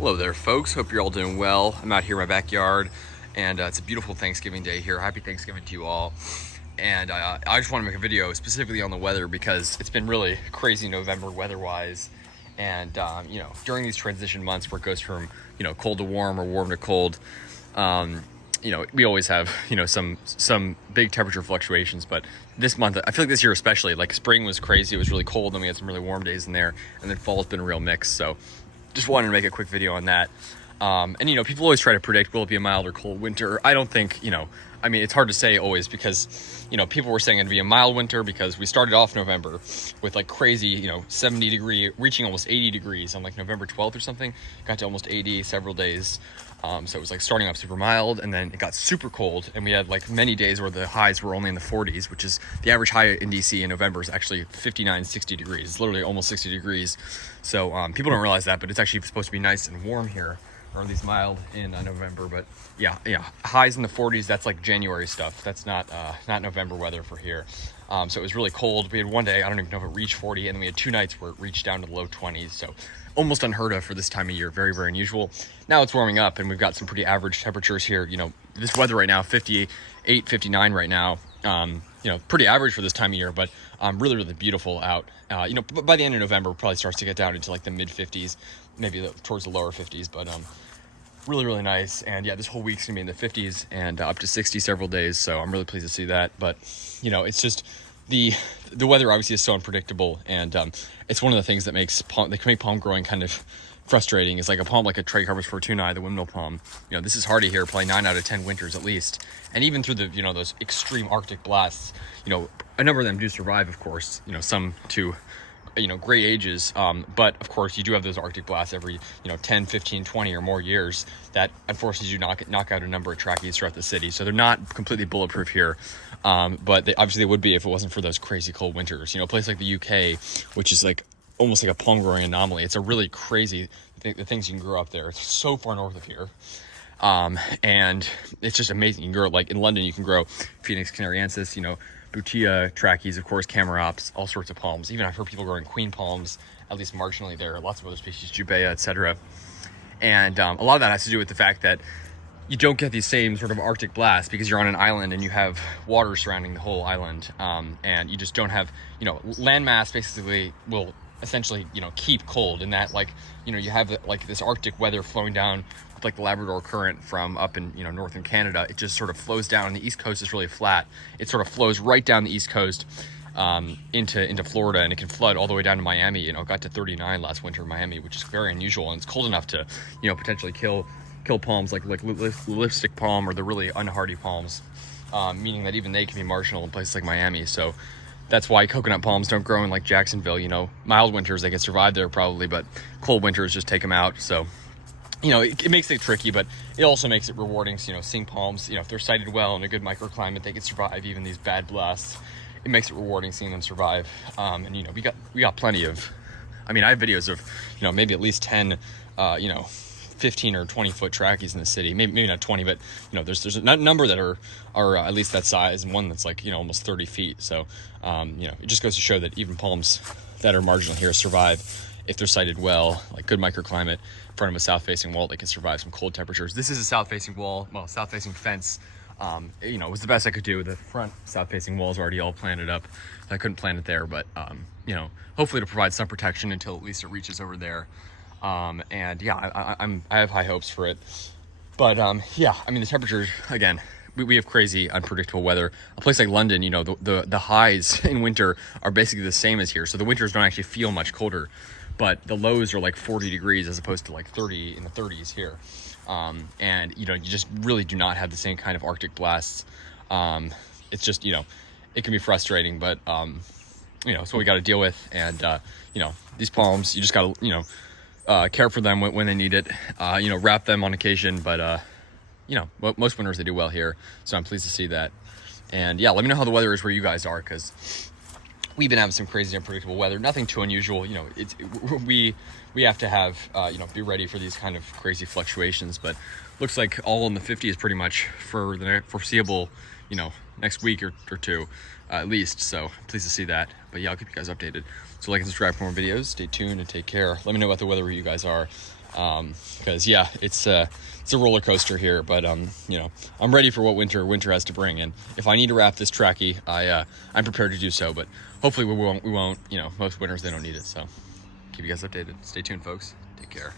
Hello there, folks. Hope you're all doing well. I'm out here in my backyard, and it's a beautiful Thanksgiving day here. Happy Thanksgiving to you all. And I just want to make a video specifically on the weather because it's been really crazy November weather-wise. And during these transition months where it goes from cold to warm or warm to cold, we always have some big temperature fluctuations. But this month, I feel like this year especially, like spring was crazy. It was really cold, and we had some really warm days in there, and then fall's been a real mix. So just wanted to make a quick video on that. People always try to predict, will it be a mild or cold winter? I don't think, it's hard to say always because, people were saying it'd be a mild winter because we started off November with like crazy, 70 degree, reaching almost 80 degrees on like November 12th or something. Got to almost 80 several days. So it was like starting off super mild, and then it got super cold, and we had like many days where the highs were only in the 40s, which is the average high in DC in November is actually 59, 60 degrees. It's literally almost 60 degrees. So people don't realize that, but it's actually supposed to be nice and warm here, or at least mild in November. But yeah, highs in the 40s, that's like January stuff. That's not November weather for here. So it was really cold. We had one day, I don't even know if it reached 40, and then we had 2 nights where it reached down to the low 20s. So almost unheard of for this time of year. Very, very unusual. Now it's warming up, and we've got some pretty average temperatures here. This weather right now, 58, 59 right now. Pretty average for this time of year, but really, really beautiful out. By the end of November, it probably starts to get down into like the mid 50s, maybe towards the lower 50s, but really, really nice. And yeah, this whole week's gonna be in the 50s and up to 60 several days. So I'm really pleased to see that. But it's just the weather obviously is so unpredictable, and it's one of the things that can make palm growing kind of frustrating. Is like a palm like a Tricharpis fortunei, the windmill palm. This is hardy here, probably 9 out of 10 winters at least. And even through the those extreme Arctic blasts, a number of them do survive, of course. Some to great ages, but of course you do have those Arctic blasts every 10, 15, 20 or more years that unfortunately do knock out a number of trackies throughout the city. So they're not completely bulletproof here, but they would be if it wasn't for those crazy cold winters. A place like the UK, which is like almost like a palm growing anomaly. It's a really crazy the things you can grow up there. It's so far north of here. And it's just amazing. You can grow, like in London, you can grow Phoenix canariensis, Butea, trachys, of course, Camarops, all sorts of palms. Even I've heard people growing queen palms, at least marginally there. Lots of other species, Jubea, etc. And a lot of that has to do with the fact that you don't get these same sort of Arctic blasts because you're on an island and you have water surrounding the whole island. And you just don't have, landmass basically will essentially, keep cold in that, like, you have like this Arctic weather flowing down like the Labrador Current from up in northern Canada. It just sort of flows down, and the East Coast is really flat. It sort of flows right down the East Coast into Florida, and it can flood all the way down to Miami. It got to 39 last winter in Miami, which is very unusual, and it's cold enough to potentially kill palms like lipstick palm or the really unhardy palms, meaning that even they can be marginal in places like Miami. So that's why coconut palms don't grow in like Jacksonville. Mild winters they can survive there probably, but cold winters just take them out. So it makes it tricky, but it also makes it rewarding. Seeing palms, if they're sited well in a good microclimate, they can survive even these bad blasts. It makes it rewarding seeing them survive. And we got plenty of, I have videos of, maybe at least 10, 15 or 20 foot trackies in the city. Maybe not 20, but there's a number that are at least that size, and one that's like almost 30 feet. So it just goes to show that even palms that are marginal here survive if they're sited well, like good microclimate, in front of a south-facing wall. They can survive some cold temperatures. This is a south-facing wall, south-facing fence. It was the best I could do. The front south-facing wall is already all planted up. I couldn't plant it there, but hopefully to provide some protection until at least it reaches over there. And yeah, I have high hopes for it. But the temperatures, again, we have crazy unpredictable weather. A place like London, the highs in winter are basically the same as here. So the winters don't actually feel much colder, but the lows are like 40 degrees as opposed to like 30 in the 30s here. And you just really do not have the same kind of Arctic blasts. It's just, it can be frustrating, but it's what we got to deal with. And these palms, you just got to care for them when they need it. Wrap them on occasion, but most winters they do well here, so I'm pleased to see that. And yeah, let me know how the weather is where you guys are, because we've been having some crazy unpredictable weather. Nothing too unusual. We have to have be ready for these kind of crazy fluctuations. But looks like all in the 50s pretty much for the foreseeable next week or two at least. So pleased to see that. But yeah, I'll keep you guys updated. So like and subscribe for more videos. Stay tuned and take care. Let me know about the weather where you guys are. because yeah, it's a roller coaster here, but you know, I'm ready for what winter has to bring, and if I need to wrap this trackie, I'm prepared to do so. But hopefully we won't. You know, most winters they don't need it. So keep you guys updated. Stay tuned, folks. Take care.